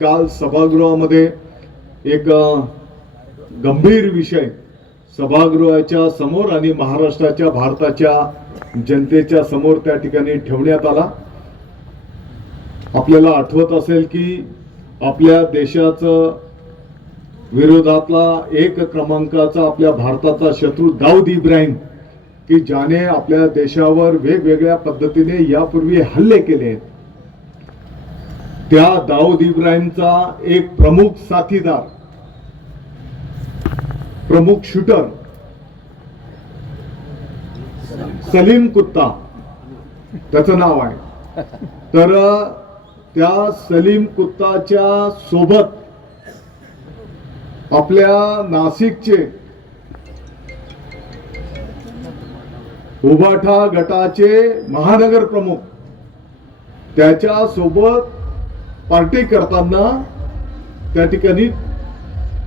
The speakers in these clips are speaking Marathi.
काल सभागृहामध्ये एक गंभीर विषय सभागृहाच्या समोर आणि महाराष्ट्राच्या भारताच्या जनतेच्या समोर त्या ठिकाणी ठेवण्यात आला. आपल्याला आठवत असेल की आपल्या देशाचं विरोधातला एक क्रमांकाचा आपल्या भारताचा शत्रू दाऊद इब्राहिम की ज्याने आपल्या देशावर वेगवेगळ्या पद्धतीने यापूर्वी हल्ले केले आहेत. त्या दाऊद इब्राहिमचा एक प्रमुख साथीदार प्रमुख शूटर सलीम कुत्ता त्याचं नाव आहे. तर त्या सलीम कुत्ताच्या सोबत आपल्या नाशिकचे उभाठा गटाचे महानगर प्रमुख त्याच्या सोबत पार्टी करताना त्या ठिकाणी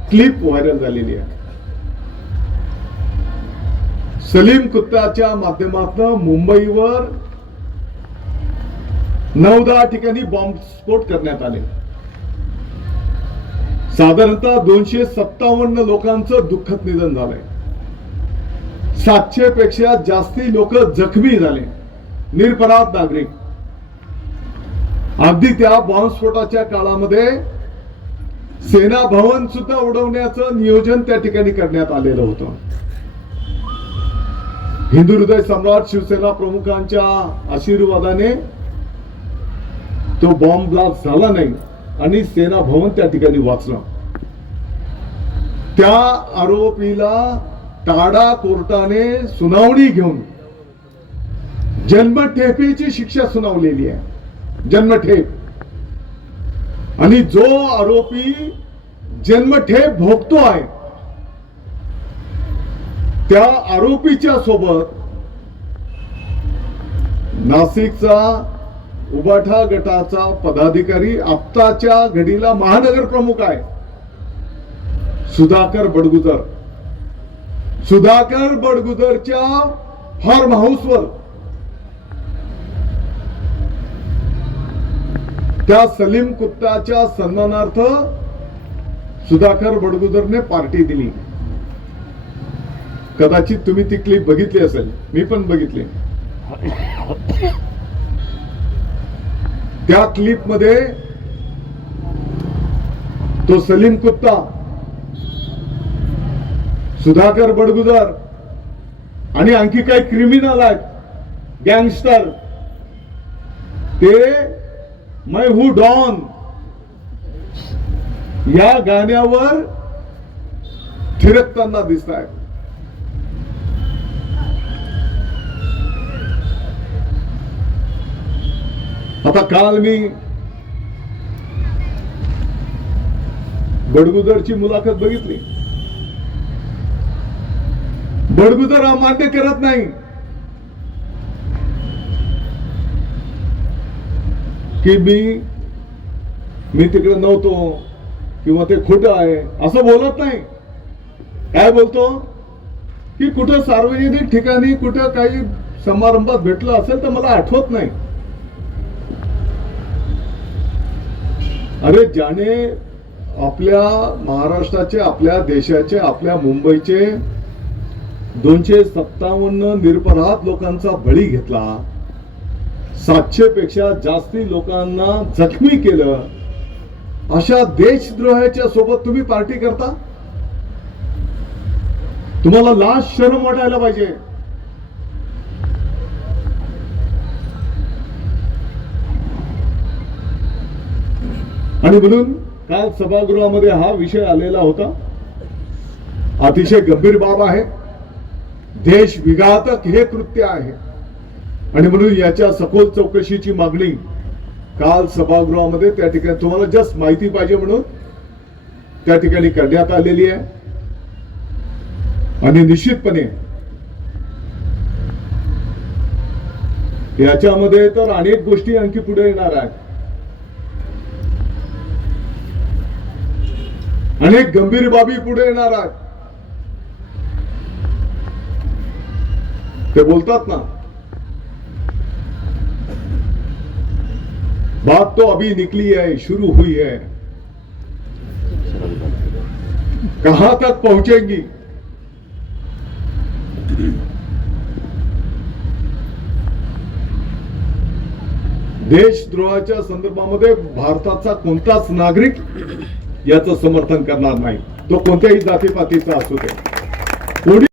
क्लिप व्हायरल झालेली आहे. सलीम कुत्त्याच्या माध्यमातून मुंबईवर नऊ दहा ठिकाणी बॉम्बस्फोट करण्यात आले. साधारणतः दोनशे सत्तावन्न लोकांचं दुःखद निधन झालंय. सातशे पेक्षा जास्ती लोक जखमी झाले. निरपराध नागरिक. अगदी त्या बॉम्बस्फोटाच्या काळामध्ये सेना भवन सुद्धा उडवण्याचं नियोजन त्या ठिकाणी करण्यात आलेलं होतं. हिंदू हृदय सम्राट शिवसेना प्रमुखांच्या आशीर्वादाने तो बॉम्ब ब्लास्ट झाला नाही आणि सेना भवन त्या ठिकाणी वाचलं. त्या आरोपीला टाडा कोर्टाने सुनावणी घेऊन जन्मठेपेची शिक्षा सुनावलेली आहे. जन्मठेप. आणि जो आरोपी जन्मठेप भोगतो आहे त्या आरोपीच्या सोबत नाशिकचा उबाठा गटाचा पदाधिकारी आत्ताच्या घडीला महानगर प्रमुख आहे सुधाकर बडगुजर. सुधाकर बडगुजरच्या फार्म हाऊसवर त्या सलीम कुत्ताच्या सन्मानार्थ सुधाकर बडगुजरने पार्टी दिली. कदाचित तुम्ही ती क्लिप बघितली असेल. मी पण बघितली. त्या क्लिपमध्ये तो सलीम कुत्ता सुधाकर बडगुजर आणि आणखी काही क्रिमिनल आहेत गँगस्टर ते मै हू डॉन। या गाण्यावर थिरकताना दिसत आहे आता काल मी बडगुजरची मुलाखत बघितली. बडगुजर हा मान्य करत नाही. की मी मी तिकडे नव्हतो किंवा ते खोटं आहे असं बोलत नाही. काय बोलतो? की कुठं सार्वजनिक ठिकाणी कुठं काही समारंभात भेटलं असेल तर मला आठवत नाही. अरे ज्याने आपल्या महाराष्ट्राचे आपल्या देशाचे आपल्या मुंबईचे दोनशे सत्तावन्न निरपराध लोकांचा बळी घेतला सातशे पेक्षा जास्ती लोकांना जखमी केलं. अशा देशद्रोहाच्या सोबत तुम्ही पार्टी करता? तुम्हाला लाज शरम वाटायला पाहिजे. आणि म्हणून काल सभागृहामध्ये हा विषय आलेला होता. अतिशय गंभीर बाब आहे. देश विघातक हे कृत्य आहे. आणि म्हणून याच्या सखोल चौकशीची मागणी काल सभागृहामध्ये त्या ठिकाणी तुम्हाला जस्ट माहिती पाहिजे म्हणून त्या ठिकाणी करण्यात आलेली आहे. आणि निश्चितपणे याच्यामध्ये तर अनेक गोष्टी आणखी पुढे येणार आहेत. अनेक गंभीर बाबी पुढे येणार आहेत. ते बोलतात ना बात तो अभी निकली है शुरू हुई है। कहां तक पहुंचेंगी? देशद्रोहाच्या संदर्भामध्ये भारताचा कोणताच नागरिक याचं समर्थन करणार नाही. तो कोणत्याही जातीपातीचा असू दे.